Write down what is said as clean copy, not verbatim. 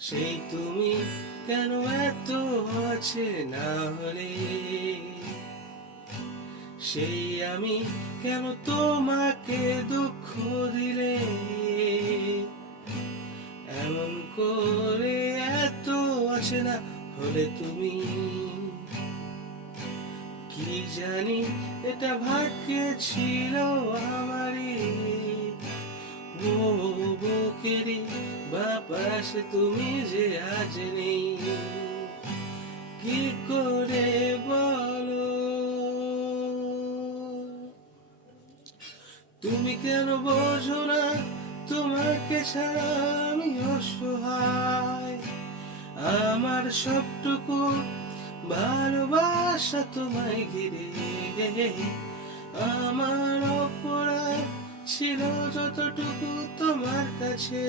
সেই তুমি কেন এত অচেনা হলে, সেই আমি কেন তোমাকে দুঃখ দিলে, এমন করে এত অচেনা হলে তুমি। কি জানি এটা ভাগ্যে ছিল আমারই, ও বুকেরই বাপাশে তুমি যে আজ নেই। কি করে বলো, তুমি কেন বোঝো না তোমাকে ছাড়া আমি অসহায়। আমার সবটুকু ভালোবাসা তোমায় ঘিরে, আমার অপরাধ ছিল যতটুকু তোমার কাছে।